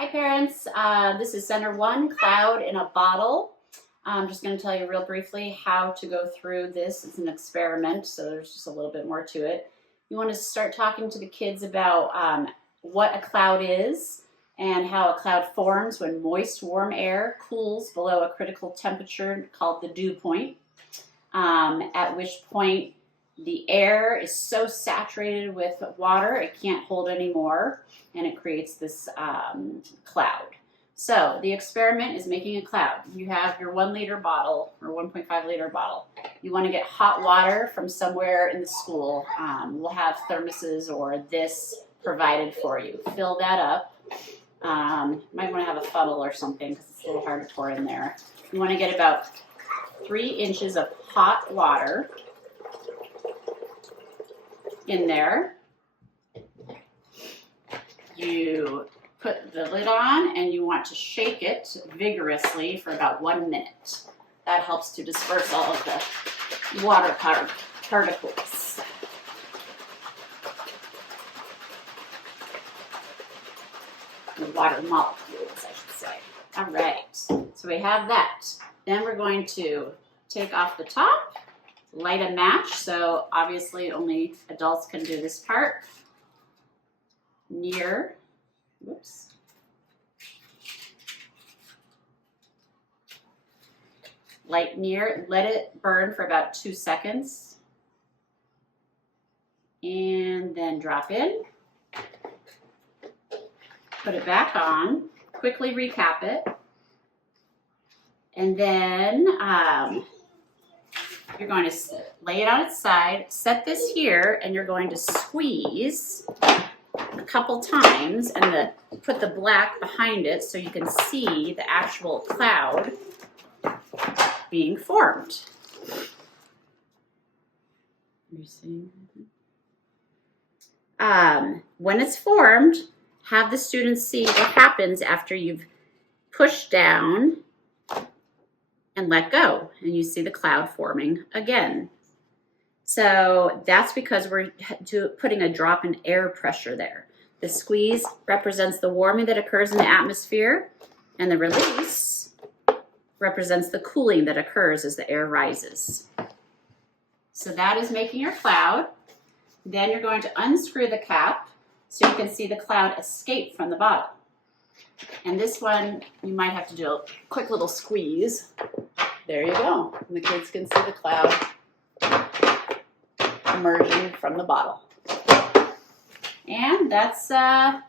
Hi parents, this is Center 1, Cloud in a Bottle. I'm just going to tell you real briefly how to go through this. It's an experiment, so there's just a little bit more to it. You want to start talking to the kids about what a cloud is and how a cloud forms when moist, warm air cools below a critical temperature called the dew point, at which point the air is so saturated with water it can't hold anymore, and it creates this cloud. So the experiment is making a cloud. You have your 1 liter bottle or 1.5 liter bottle. You want to get hot water from somewhere in the school. We'll have thermoses or this provided for you. Fill that up. Might want to have a funnel or something because it's a little hard to pour in there. You want to get about 3 inches of hot water in there. You put the lid on and you want to shake it vigorously for about 1 minute. That helps to disperse all of the water particles. The water molecules, I should say. All right, so we have that. Then we're going to take off the top, light a match. So obviously only adults can do this part. Near, whoops. Light near, let it burn for about 2 seconds. And then drop in. Put it back on, quickly recap it. And then you're going to lay it on its side, set this here, and you're going to squeeze a couple times and put the black behind it so you can see the actual cloud being formed. You see? When it's formed, have the students see what happens after you've pushed down and let go, and you see the cloud forming again. So that's because we're putting a drop in air pressure there. The squeeze represents the warming that occurs in the atmosphere, and the release represents the cooling that occurs as the air rises. So that is making your cloud. Then you're going to unscrew the cap so you can see the cloud escape from the bottle. And this one, you might have to do a quick little squeeze. There you go. And the kids can see the cloud emerging from the bottle. And that's the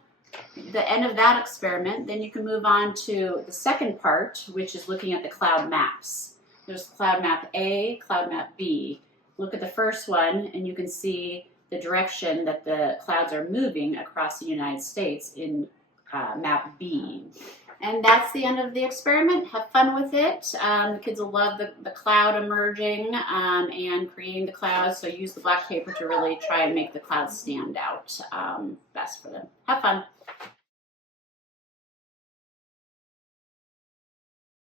end of that experiment. Then you can move on to the second part, which is looking at the cloud maps. There's cloud map A, cloud map B. Look at the first one and you can see the direction that the clouds are moving across the United States in map B. And that's the end of the experiment. Have fun with it. The kids will love the cloud emerging and creating the clouds. So use the black paper to really try and make the clouds stand out best for them. Have fun.